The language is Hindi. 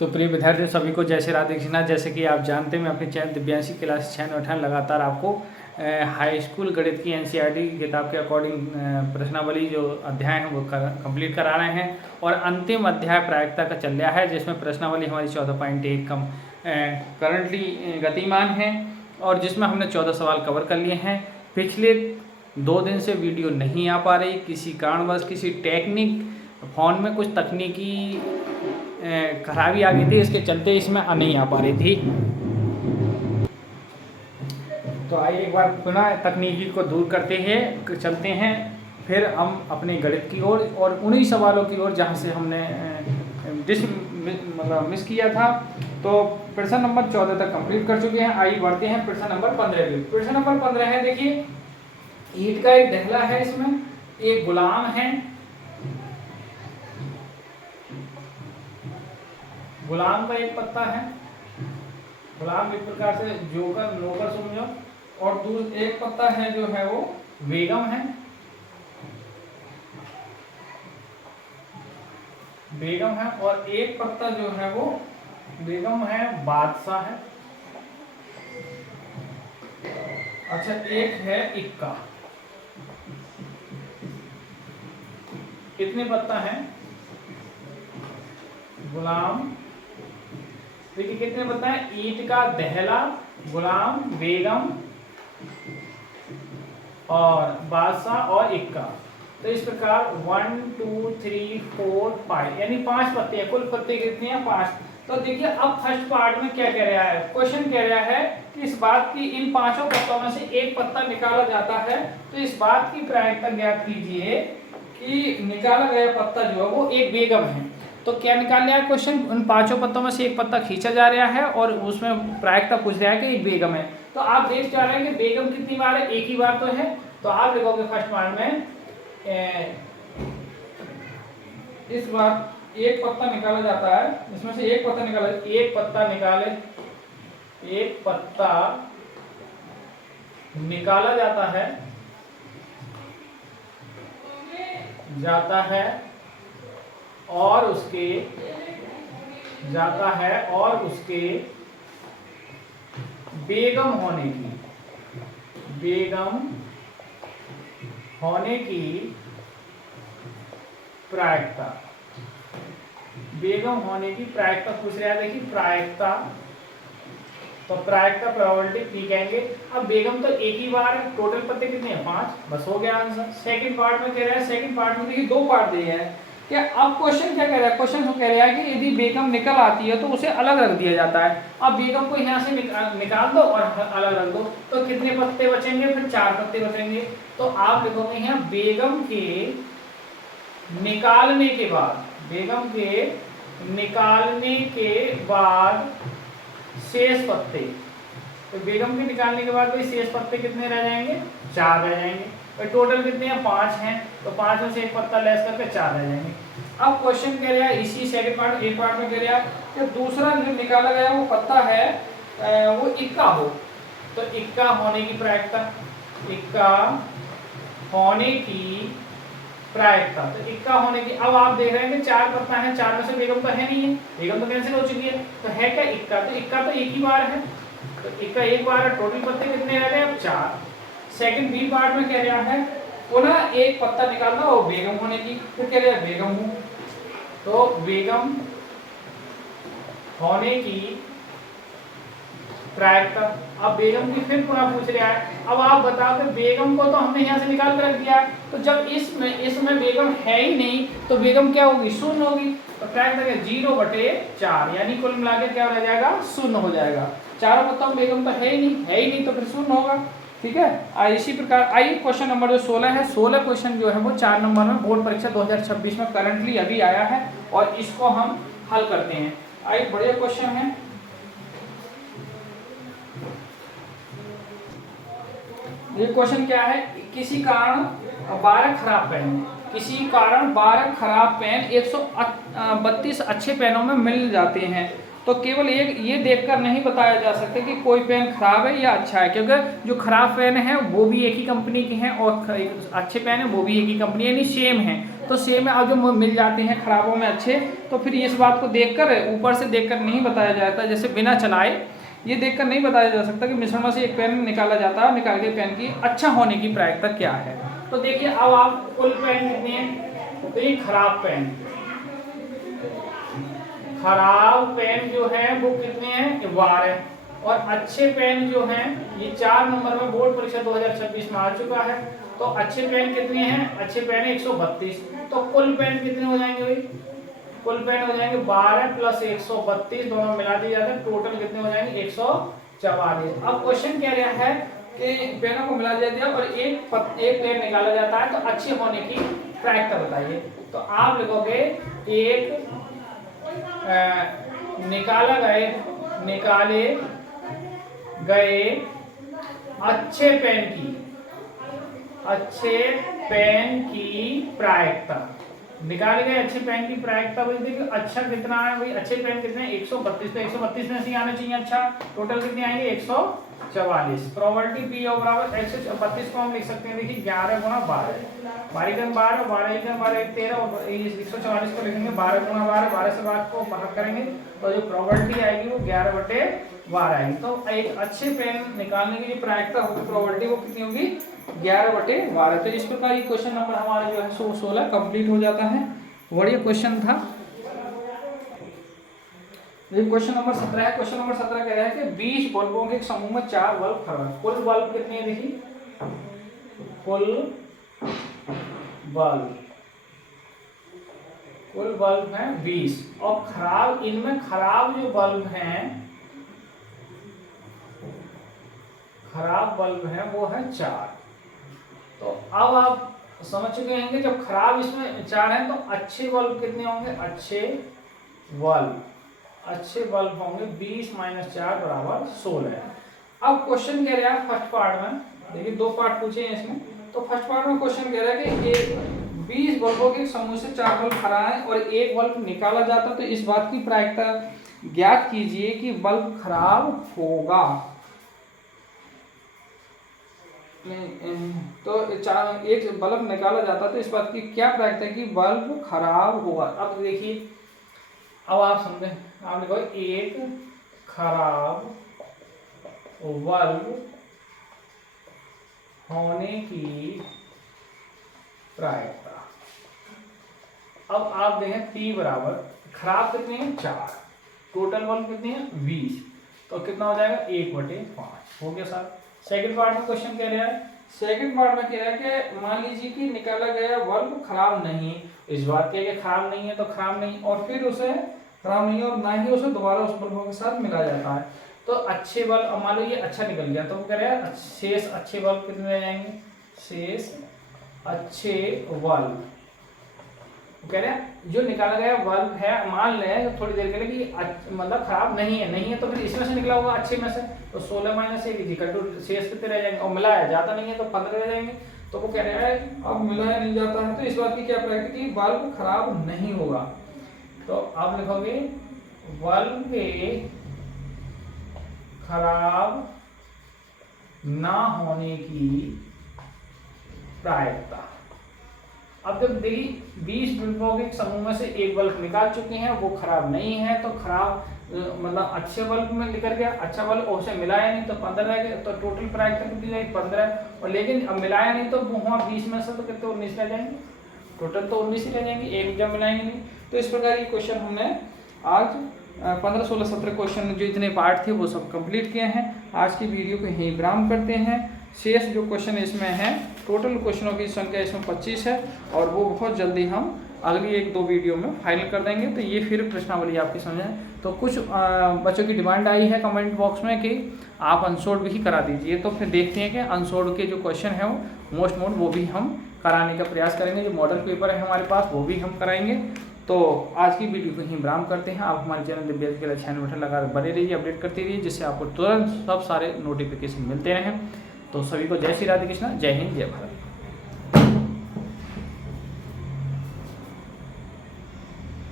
तो प्रिय विद्यार्थियों सभी को जय श्री राधे कृष्णा। जैसे कि आप जानते हैं मैं अपने चैनल दिव्यांशी क्लास 6 और 8 लगातार आपको हाई स्कूल गणित की एनसीईआरटी किताब के अकॉर्डिंग प्रश्नावली जो अध्याय हैं वो कंप्लीट करा रहे हैं और अंतिम अध्याय प्रायिकता का चल रहा है, जिसमें प्रश्नावली हमारी 14.1 कम करंटली गतिमान है और जिसमें हमने 14 सवाल कवर कर लिए हैं। पिछले 2 दिन से वीडियो नहीं आ पा रही, किसी कारणवश किसी टेक्निक फ़ोन में कुछ तकनीकी खराबी आ गई थी, इसके चलते इसमें नहीं आ पा रही थी। तो आइए एक बार पुनः तकनीकी को दूर करते हैं, चलते हैं फिर हम अपने गणित की ओर और उन्हीं सवालों की ओर जहां से हमने मिस किया था। तो प्रश्न नंबर 14 तक कंप्लीट कर चुके हैं। आइए बढ़ते हैं प्रश्न नंबर 15 की। प्रश्न नंबर 15 है, देखिए ईंट का एक ढेला है, इसमें एक गुलाम है, गुलाम का एक पत्ता है, गुलाम एक प्रकार से जोकर नौकर समझो, और एक पत्ता है जो है वो बेगम है, बेगम है, और एक पत्ता जो है वो बेगम है बादशाह है। अच्छा, एक है इक्का। कितने पत्ता है? गुलाम, देखिए कितने पत्ता है? ईंट का दहला, गुलाम, बेगम और बादशाह और इक्का। तो इस प्रकार 1 2 3 4 5 यानी 5 पत्ते हैं। कुल पत्ते कितने हैं? 5। तो देखिए अब फर्स्ट पार्ट में क्या कह रहा है, क्वेश्चन कह रहा है कि इस बात की इन 5 पत्तों में से एक पत्ता निकाला जाता है, तो इस बात की प्रायिकता ज्ञात कीजिए कि निकाला गया पत्ता जो है वो एक बेगम है। तो क्या निकाल लिया है क्वेश्चन? उन 5 पत्तों में से एक पत्ता खींचा जा रहा है और उसमें प्रायिकता पूछ रहा है कि एक बेगम है। तो आप देख जा रहे हैं कि बेगम कितनी बार है? एक ही बार तो है। तो आप लिखोगे फर्स्ट पार्ट में इस बार एक पत्ता निकाला जाता है, इसमें से एक पत्ता निकाला, एक पत्ता निकाले, एक पत्ता निकाला जाता है और उसके बेगम होने की प्रायिकता, बेगम होने की प्रायिकता पूछ रहा है। देखिए प्रायिकता, तो प्रायिकता प्रोबेबिलिटी पी कहेंगे। अब बेगम तो एक ही बार है, टोटल पत्ते कितने हैं? 5, बस हो गया आंसर। सेकंड पार्ट में कह रहा है, सेकंड पार्ट में देखिए 2 पार्ट दिए हैं। क्या अब क्वेश्चन क्या कह रहा है? क्वेश्चन कह रहा है कि यदि बेगम निकल आती है तो उसे अलग रख दिया जाता है। अब बेगम को यहाँ से निकाल दो और अलग रख दो, तो कितने पत्ते बचेंगे? फिर 4 पत्ते बचेंगे। तो आप लिखोगे यहाँ बेगम के निकालने के बाद, बेगम के निकालने के बाद शेष पत्ते, तो बेगम के निकालने के बाद भाई शेष पत्ते कितने रह जाएंगे? 4 रह जाएंगे। और टोटल कितने हैं? 5 हैं, तो 5 में से एक पत्ता लेस करके 4 रह जाएंगे। अब क्वेश्चन कह रहा है इसी सेकंड पार्ट, एक पार्ट में कह रहा है कि दूसरा जो निकाला गया वो पत्ता है वो इक्का हो। तो इक्का होने की प्रायिकता, इक्का होने की प्रायिकता, तो इक्का होने की। अब आप देख रहे हैं कि 4 पत्ता है, 4 में से बेगम तो है नहीं है, बेगम तो कैंसिल हो चुकी है, तो है क्या? इक्का। तो इक्का तो एक ही बार है, तो इक्का एक बार है। टोटल पत्ते कितने रह गए? अब 4। सेकंड बी पार्ट में कह रहा है पुनः एक पत्ता निकालना और बेगम होने की, फिर कह रहा है बेगम हूं, तो बेगम होने की प्रायिकता। अब बेगम की फिर पुनः पूछ रहा है। अब आप बताओ कि बेगम को तो हमने यहाँ से निकाल कर रख दिया, तो जब इसमें बेगम है ही नहीं तो बेगम क्या होगी? शून्य होगी। तो प्रायिकता 0/4 यानी कुल मिला के क्या रह जाएगा? शून्य हो जाएगा। चारों पत्तों में बेगम तो है ही नहीं तो फिर शून्य होगा। ठीक है। इसी प्रकार आइए क्वेश्चन नंबर जो 16 है, 16 क्वेश्चन जो है वो 4 नंबर में बोर्ड परीक्षा 2026 में करंटली अभी आया है और इसको हम हल करते हैं। आइए बढ़िया क्वेश्चन है। ये क्वेश्चन क्या है? किसी कारण 12 खराब पेन, किसी कारण 12 खराब पेन 132 अच्छे पेनों में मिल जाते हैं, तो केवल एक ये देखकर नहीं बताया जा सकता कि कोई पेन खराब है या अच्छा है, क्योंकि जो खराब पेन है वो भी एक ही कंपनी के हैं और अच्छे पेन है वो भी एक ही कंपनी यानी सेम है। तो सेम है। अब जो मिल जाते हैं खराबों में अच्छे, तो फिर इस बात को देखकर, ऊपर से देखकर नहीं बताया जाता, जैसे बिना चलाए ये देखकर नहीं बताया जा सकता कि मिश्रण में से एक पेन निकाला जाता है और निकाल के पेन की अच्छा होने की प्रायिकता क्या है। तो देखिए अब आप कुल पेन कितने हैं, तो ये खराब पेन, खराब पेन जो है वो कितने हैं, 12, और अच्छे पेन जो हैं ये 4 नंबर में बोर्ड परीक्षा 2026 में आ चुका है। तो अच्छे पेन कितने हैं, अच्छे पेन है 132। तो कुल पेन कितने हो जाएंगे भाई, कुल पेन हो जाएंगे 12 प्लस 132, दोनों मिला दिए जाते हैं, टोटल कितने हो जाएंगे 144। अब क्वेश्चन कह रहा है कि पेनों को मिला दिया जाए और एक पेन निकाला जाता है, तो अच्छे होने की प्रायिकता बताइए। तो आप लिखोगे एक निकाले गए अच्छे पेन की प्रायिकता, निकाले गए अच्छे पेन की प्रायिकता भाई देखिए अच्छा कितना है भाई, अच्छे पेन कितने हैं 132, तो 132 में से आना चाहिए अच्छा, टोटल कितने आएंगे 144। प्रोबेबिलिटी पी ओ बराबर 132 को हम लिख सकते हैं देखिए 11 गुणा 12, 12 गुणा 12, 12 गुणा 12 13, और 144 को लिखेंगे 12 गुणा 12, 12 से 12 को भाग करेंगे तो जो प्रोबेबिलिटी आएगी वो 11/12 आएगी। तो एक अच्छे पेन निकालने की जो प्रायिकता होगी, प्रोबेबिलिटी वो कितनी होगी 11/12। तो इस प्रकार ये क्वेश्चन नंबर हमारा जो है 16 कंप्लीट हो जाता है। बढ़िया क्वेश्चन था। ये क्वेश्चन नंबर 17 है। क्वेश्चन नंबर 17 कह रहा है कि 20 बल्बों के एक समूह में 4 बल्ब खराब, कुल बल्ब कितने हैं देखिए, कुल बल्ब हैं 20, और खराब, इनमें खराब जो बल्ब हैं, खराब बल्ब हैं वो है 4। तो अब आप समझ चुके हैं कि जब खराब इसमें 4 हैं तो अच्छे बल्ब कितने होंगे, अच्छे बल्ब होंगे 20 - 4 = 16। अब क्वेश्चन कह रहा है फर्स्ट पार्ट में, देखिए 2 पार्ट पूछे हैं इसमें। तो फर्स्ट पार्ट में क्वेश्चन कह रहा है कि 20 बल्बों के समूह से 4 बल्ब खराब हैं और एक बल्ब निकाला जाता, तो इस बात की प्रायिकता ज्ञात कीजिए कि बल्ब खराब होगा। तो एक बल्ब निकाला जाता तो इस बात की क्या प्रायिकता है कि बल्ब खराब होगा। अब देखिए, अब आप समझे, आप लिखो एक खराब बल्ब होने की प्रायिकता। अब आप देखें P बराबर, खराब कितने हैं 4, टोटल बल्ब कितने हैं 20, तो कितना हो जाएगा 1/5 हो गया सर। सेकंड पार्ट में क्वेश्चन कह रहा है, सेकंड पार्ट में कह रहा है कि मान लीजिए कि निकाला गया बल्ब खराब नहीं, इस बात के कि खराब नहीं है तो खराब नहीं, और फिर उसे खराब नहीं और ना ही उसे दोबारा उस बल्बों के साथ मिला जाता है। तो अच्छे बल्ब, मान लो ये अच्छा निकल गया, तो वो कह रहा है शेष अच्छे बल्ब कितने रह जाएंगे, शेष अच्छे बल्ब, कह रहे हैं जो निकाला गया बल्ब है, मान लें थोड़ी देर के लिए कि मतलब खराब नहीं है तो फिर इसमें से निकला होगा अच्छे में से, तो 16 - 1 शेष कितने रह जाएंगे, और मिलाया जाता नहीं है तो 15 रह जाएंगे। तो वो कह रहे हैं अब मिलाया नहीं जाता है, तो इस बात की क्या प्रायिकता कि बल्ब खराब नहीं होगा। तो आप लिखोगे बल्ब के खराब ना होने की प्रायिकता। अब जब देखिए 20 बल्बों के समूह में से एक बल्ब निकाल चुके हैं, वो खराब नहीं है, तो खराब मतलब अच्छे बल्ब में निकल गया, अच्छा बल्ब उसे मिलाया नहीं तो 15 रह गए, तो टोटल प्रायिकता कितनी जाएगी 15, और लेकिन अब मिलाया नहीं तो वहाँ 20 में से तो कितने 19 रह जाएंगे, टोटल तो 19 ही रह जाएंगे, एक जब मिलाएंगे नहीं। तो इस प्रकार ये क्वेश्चन हमने आज 15, 16, 17 क्वेश्चन जो इतने पार्ट थे वो सब कंप्लीट किए हैं। आज की वीडियो को यहीं विराम करते हैं। शेष जो क्वेश्चन इसमें हैं, टोटल क्वेश्चनों की संख्या इसमें 25 है, और वो बहुत जल्दी हम अगली 1-2 वीडियो में फाइनल कर देंगे। तो ये फिर प्रश्नावली आपकी समझें। तो कुछ बच्चों की डिमांड आई है कमेंट बॉक्स में कि आप अनसोल्ड भी करा दीजिए, तो फिर देखते हैं कि अनसोल्ड के जो क्वेश्चन है वो मोस्ट वो भी हम कराने का प्रयास करेंगे। जो मॉडल पेपर है हमारे पास वो भी हम कराएंगे। तो आज की वीडियो को ही विराम करते हैं। आप हमारे चैनल दिव्या के लिए चैनल बटन लगा बने रहिए, अपडेट करते रहिए, जिससे आपको तुरंत सब सारे नोटिफिकेशन मिलते रहें। तो सभी को जय श्री राधे कृष्णा, जय हिंद, जय भारत।